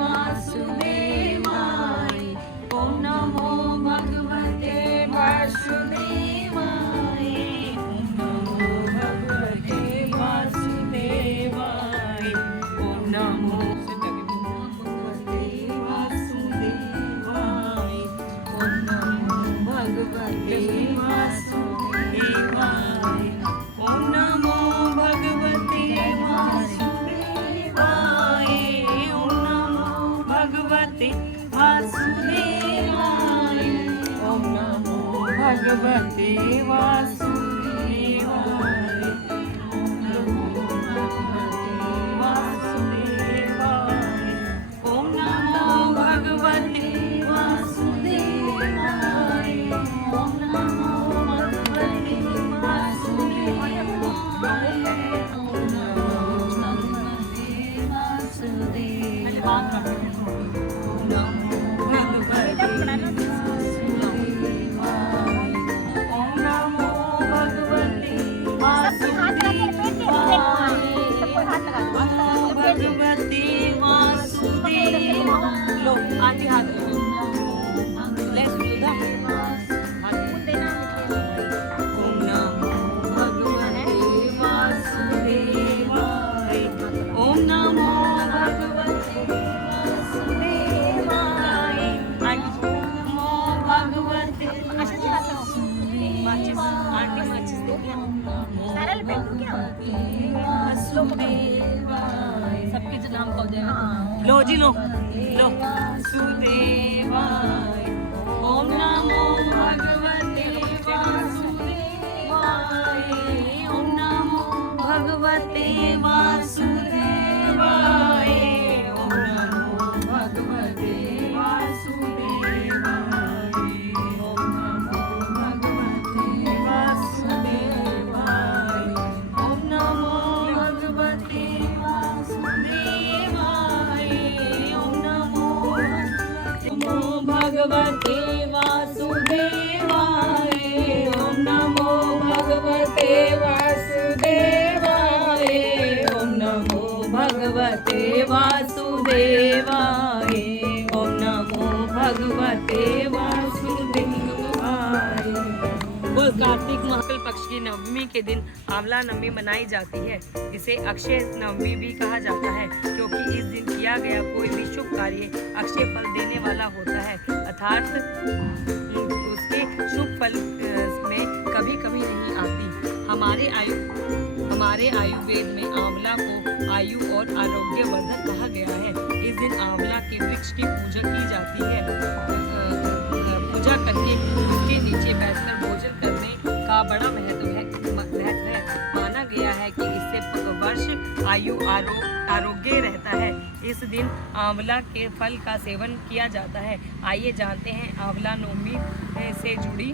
वासुदेवाय। ओम नमो भगवते वासुदेवाय। ओम नमो भगवते वासुदेवाय। ओम नमो भगवते वासुदेवाय। ओम नमो भगवते वासुदेवाय। ओम नमो भगवते वासुदेवाय। ओम नमो भगवते वासुदेवाय। ओम नमो भगवते वासुदेवाय। ओम नमो भगवते वासुदेवाय। ओम नमो भगवते वासुदेवाय। ओम नमो भगवते वासुदेवाय। ओम नमो भगवते वासुदेवाय। ओम नमो भगवते वासुदेवाय। ओम नमो भगवते भगवते वासुदेवाय। लो आधी हाथ लेट्स डू द ओम नमो भगवते वासुदेवाय। ओम नमो भगवते वासुदेवाय। नमो भगवते वासुदेवाय। सबके नाम का हो जाएगा। लो जी लो वासुदेवाय। ओम नमो भगवते वासुदेवाय। ओम नमो भगवते वासुदेवाय। ओम नमो भगवते वासुदेवाय। ओम नमो भगवते वासुदेवाय। ओम नमो भगवते वासुदेवाय। ओम नमो भगवते वासुदेवाय। ओम नमो भगवते वासुदेवाय। ओम नमो भगवते वासुदेवाय। ओम नमो भगवते वासुदेवाय। कार्तिक शुक्ल पक्ष की नवमी के दिन आंवला नवमी मनाई जाती है। इसे अक्षय नवमी भी कहा जाता है, क्योंकि इस दिन किया गया कोई भी शुभ कार्य अक्षय फल देने वाला होता है, अर्थात उसके शुभ फल में कभी कमी नहीं आती। हमारे आयुर्वेद में आंवला को आयु और आरोग्य वर्धक कहा गया है। इस दिन आंवला के वृक्ष की पूजा की जाती है। पूजा करके उसके नीचे बैठकर भोजन करने का बड़ा महत्व है। माना गया है कि इससे वर्ष आयु आरोग्य रहता है। इस दिन आंवला के फल का सेवन किया जाता है। आइए जानते हैं आंवला नवमी से जुड़ी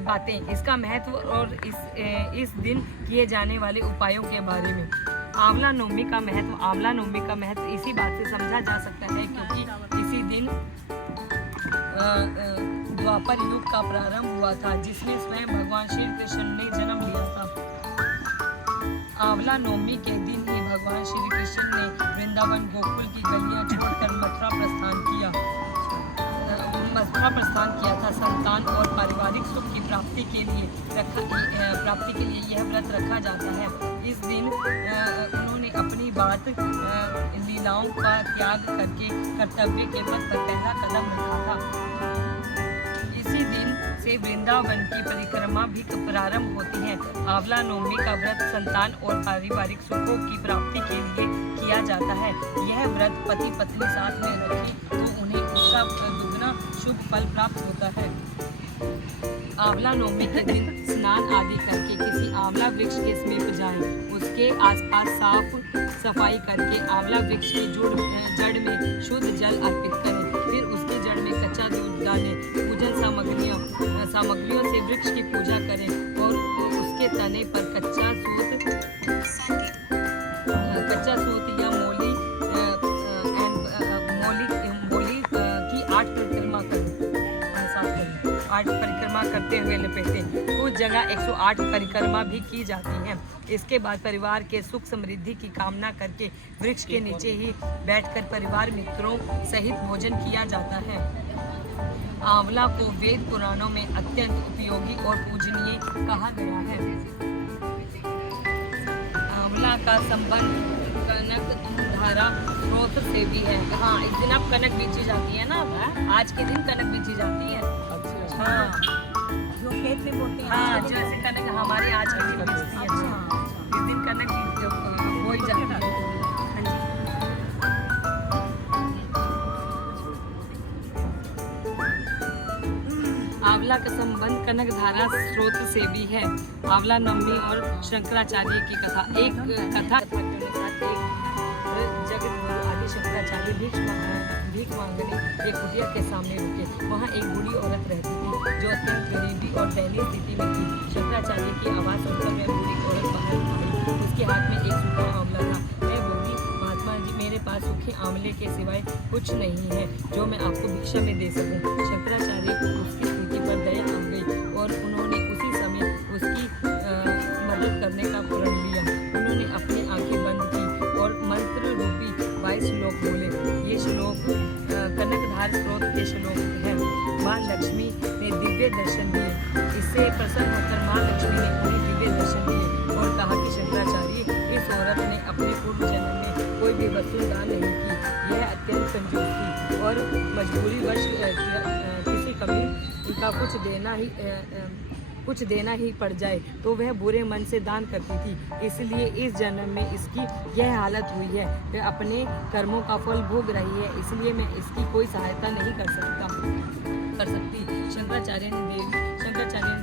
बातें, इसका महत्व और इस दिन किए जाने वाले उपायों के बारे में। आंवला नवमी का महत्व इसी बात से समझा जा सकता है, क्योंकि इसी दिन द्वापर युग का प्रारंभ हुआ था, जिसमें स्वयं भगवान श्री कृष्ण ने जन्म लिया था। आंवला नवमी के दिन ही भगवान श्री कृष्ण ने वृंदावन गोकुल की गलियां छोड़कर मथुरा प्रस्थान किया था। संतान और पारिवारिक सुख की प्राप्ति के लिए यह व्रत रखा जाता है। इस दिन उन्होंने अपनी बात लीलाओं का त्याग करके कर्तव्य के पथ पर पहला कदम रखा था। इसी दिन से वृंदावन की परिक्रमा भी प्रारंभ होती है। आंवला नवमी का व्रत संतान और पारिवारिक सुखों की प्राप्ति के लिए किया जाता है। यह व्रत पति पत्नी साथ में रखें तो उन्हें उसका दुगना शुभ फल प्राप्त होता है। आंवला नवमी के दिन स्नान आदि करके किसी आंवला वृक्ष के समीप जाएं। उसके आसपास साफ सफाई करके आंवला वृक्ष की जड़ में शुद्ध जल अर्पित करें। फिर उसकी जड़ में कच्चा दूध डालें। पूजन सामग्रियों से वृक्ष की पूजा करें और उसके तने पर कच्चा सूत या मोली की 8 परिक्रमा परिक्रमा करते हुए लपेटे। कुछ जगह 108 परिक्रमा भी की जाती हैं। इसके बाद परिवार के सुख समृद्धि की कामना करके वृक्ष के नीचे ही बैठकर परिवार मित्रों सहित भोजन किया जाता है। आंवला को वेद पुराणों में अत्यंत उपयोगी और पूजनीय कहा गया है। आंवला का संबंध कनक धारा स्रोत से भी है। हाँ, इस दिन अब कनक बीजी जाती है ना, आज के दिन कनक बीजी जाती है। हाँ, जो खेत में बोते हैं। हाँ, जैसे कनक हमारे आज के दिन बीजती है। इस दिन कनक बोई जाती है। हाँ जी। आंवला का संबंध कनक धारा स्रोत से भी है। आंवला नवमी और शंकराचार्य की कथा। एक कथा के अनुसार एक जगत गुरु आदि शंकराचार्य भीख मांगने एक कुटिया के सामने रुके। वहाँ एक बूढ़ी औरत रहती थी जो अत्यंत गरीबी और दयनीय स्थिति में थी। शंकराचार्य की आवाज़ सुनकर वह बूढ़ी औरत बाहर आई। उसके हाथ में एक सूखा आंवला था। वह बोली, महात्मा जी, मेरे पास सूखे आंवले के सिवाय कुछ नहीं है जो मैं आपको भिक्षा में दे सकूं। शंकराचार्य को उसकी स्थिति पर दया आ गई और उन्होंने उसी समय उसकी मदद करने का प्रण लिया। उन्होंने अपनी आंखें बंद की और मंत्र रूपी 22 श्लोक बोले। ये श्लोक कनकधार स्रोत के श्लोक हैं। माँ लक्ष्मी ने दिव्य दर्शन दिए। इससे प्रसन्न होकर माँ लक्ष्मी ने उन्हें दिव्य दर्शन दिए और कहा कि शंकराचार्य, इस औरत ने अपने पूर्व जन्म में कोई भी वस्तु दान नहीं की। यह अत्यंत कंजूस थी और मजबूरीवश किसी कमी का कुछ देना ही पड़ जाए तो वह बुरे मन से दान करती थी। इसलिए इस जन्म में इसकी यह हालत हुई है। वह अपने कर्मों का फल भोग रही है, इसलिए मैं इसकी कोई सहायता नहीं कर सकती। शंकराचार्य ने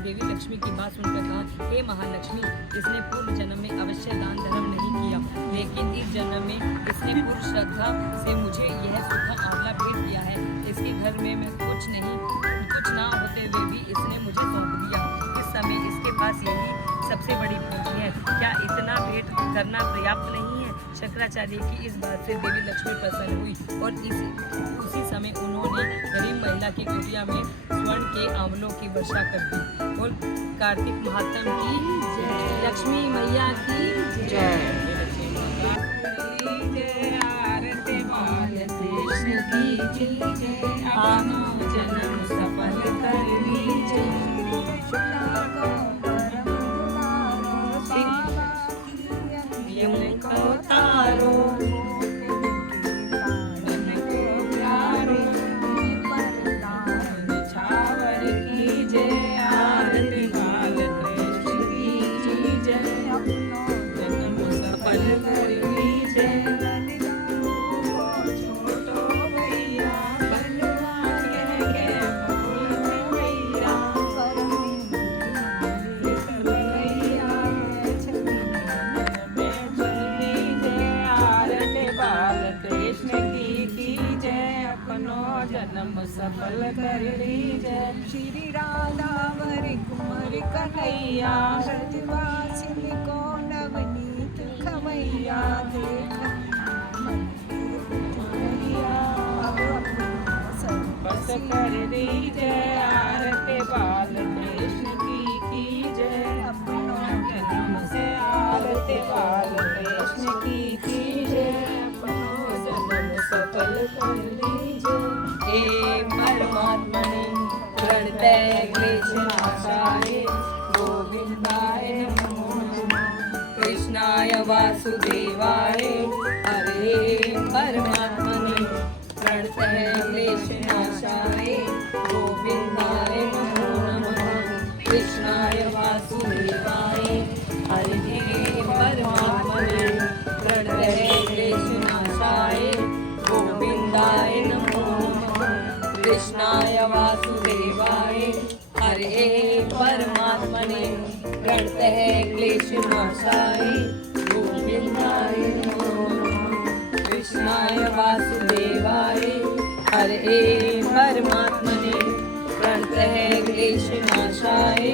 देवी लक्ष्मी की बात सुनकर कहा, हे महालक्ष्मी, इसने पूर्व जन्म में अवश्य दान धर्म नहीं किया, लेकिन इस जन्म में इसने पूर्ण श्रद्धा से मुझे यह सूखा आंवला भेंट दिया है। इसके घर में मैं कुछ ना होते हुए भी इसने मुझे सौंप दिया। इस समय इसके पास यही सबसे बड़ी पूंजी है। क्या इतना भेंट करना पर्याप्त नहीं है? शंकराचार्य की इस बात से देवी लक्ष्मी प्रसन्न हुई और उसी समय उन्होंने गरीब महिला की कुटिया में स्वर्ण के आंवलों की वर्षा कर दी। और कार्तिक महात्म की जय, लक्ष्मी मैया की जय। जन्म सफल कर लीजिए। जन्म सफल कर लीजिए। श्री राधा वरि कुंवर कन्हैया, ब्रजवासिनी को नवनीत खमैया। बस कर दीजिए आरती बाल कृष्ण की कीजिए। अपनों जन्म से आरती बाल कृष्ण की कीजिए। अपनों जन्म सफल कर लीजिए। हे परमात्मने प्रणतः क्लेशनाशाय गोविंदाय नमो नमः। कृष्णाय वासुदेवाय हरे परमात्मने प्रणतः क्लेशनाशाय गोविंदाय नमो नमः। कृष्णाय वासुदेवाय हरे परमात्मने प्रणतः क्लेशनाशाय गोविंदाय नमो नमः। कृष्णाय वासुदेवाय हरे परमात्मने प्रणतः क्लेशनाशाय गोविंदाय नमो नमः। कृष्णाय वासुदेवाय हरे परमात्मने प्रणतः क्लेशनाशाय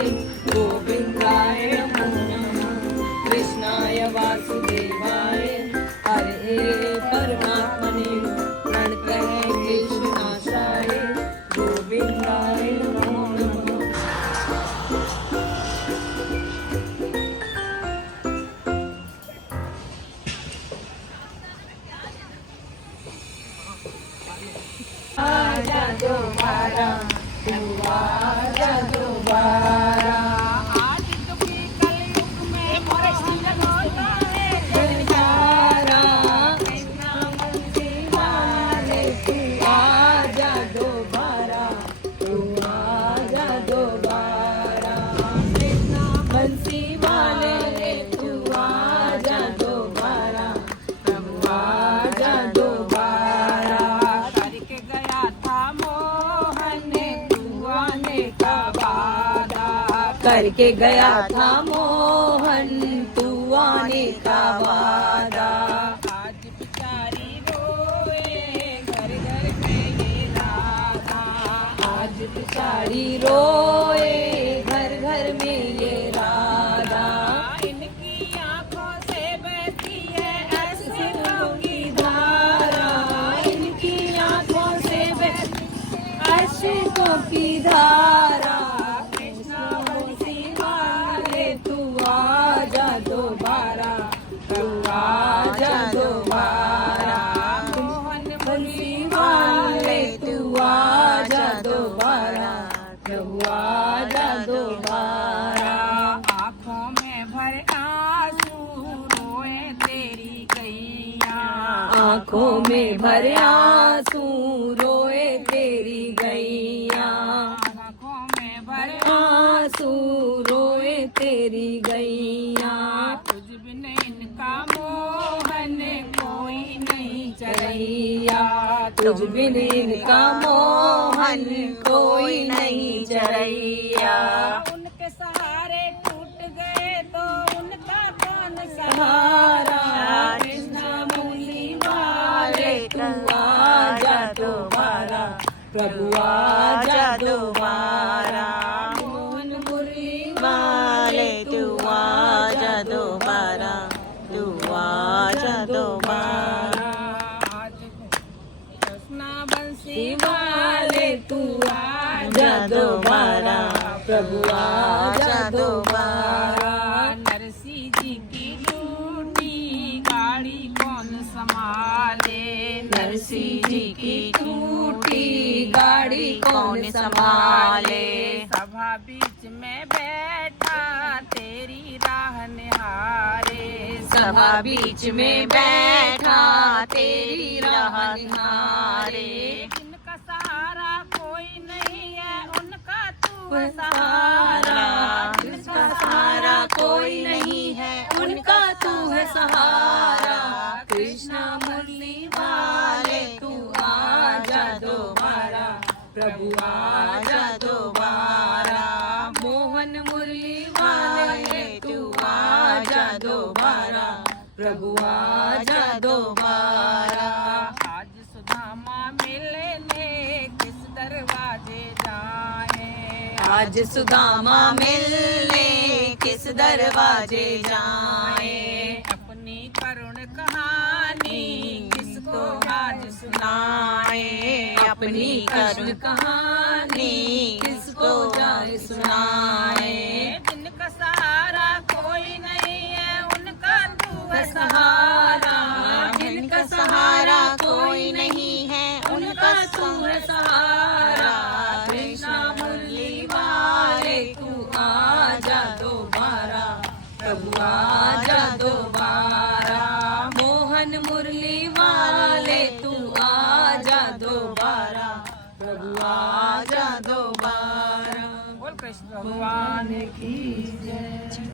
गोविंदाय नमो नमः। कृष्णाय वासुदेवाय हरे परमात्मने प्रणतः क्लेशनाशाय गोविंदाय नमो नमः। दोबारा, तू आजा दोबारा। आज दुखी कलयुग में प्रश्न होता है जलधारा, कृष्णा बंसी वाले तू आजा दोबारा, तू आजा दोबारा। कृष्णा बंसी वाले तू आजा दोबारा, तू आजा दोबारा। करके गया था मोहन तू आने का वादा, करके गया था मोहन तू आने का वादा। आज बिचारी रोए घर घर में ये राधा, आज बिचारी रोए घर घर में ये राधा। इनकी आंखों से बहती है अश्कों की धारा, इनकी आंखों से बहती अश्कों की धारा। कृष्णा बंसी वाले तू आजा दोबारा, तू आजा दोबारा। मोहन बंसी वाले तू आजा दोबारा, तू आजा दोबारा। आँखों में भर आंसू रोए तेरी गैया, आँखों में भर आंसू रोए तेरी गैया। आँखों में भर आंसू रोए तेरी गैया। तुझ बिन इनका मोहन कोई नहीं चरैया, तुझ बिन इनका मोहन कोई नहीं चरैया। उनके सहारे टूट गए तो उनका कौन सहारा। कृष्णा बंसी वाले तू आजा दोबारा, प्रभु आजा दोबारा। मोहन मुरली वाले तू आजा दोबारा, तू आजा दोबारा। आज कृष्णा बंसी वाले तू आजा दोबारा, प्रभु आजा दोबारा। नरसी जी की टूटी गाड़ी कौन संभाले, नरसी जी की टूटी गाड़ी कौन संभाले। सभा बीच में बैठा तेरी राह निहारे, सभा बीच में बैठा तेरी राह निहारे। जिनका सहारा कोई नहीं है उनका तू है सहारा, जिनका सहारा कोई नहीं है उनका तू है सहारा। कृष्णा मुरली वाले तू आजा दोबारा, प्रभु आजा दोबारा। मोहन मुरली वाले तू आजा दोबारा, प्रभु आजा दोबारा। आज सुदामा मिलने किस दरवाजे जाए, आज सुदामा मिलने किस दरवाजे जाए। अपनी करुण कहानी किसको आज सुनाए, अपनी करुण कहानी किसको आज सुनाए। जिनका सहारा कोई नहीं है उनका तू है सहारा, जिनका सहारा कोई नहीं है उनका तू है सहारा। कृष्णा मुरली वाले तू आजा दोबारा, प्रभु आजा दोबारा। मोहन मुरली वाले तू आजा दोबारा, प्रभु आजा दोबारा। बोल कृष्ण भगवान की जय।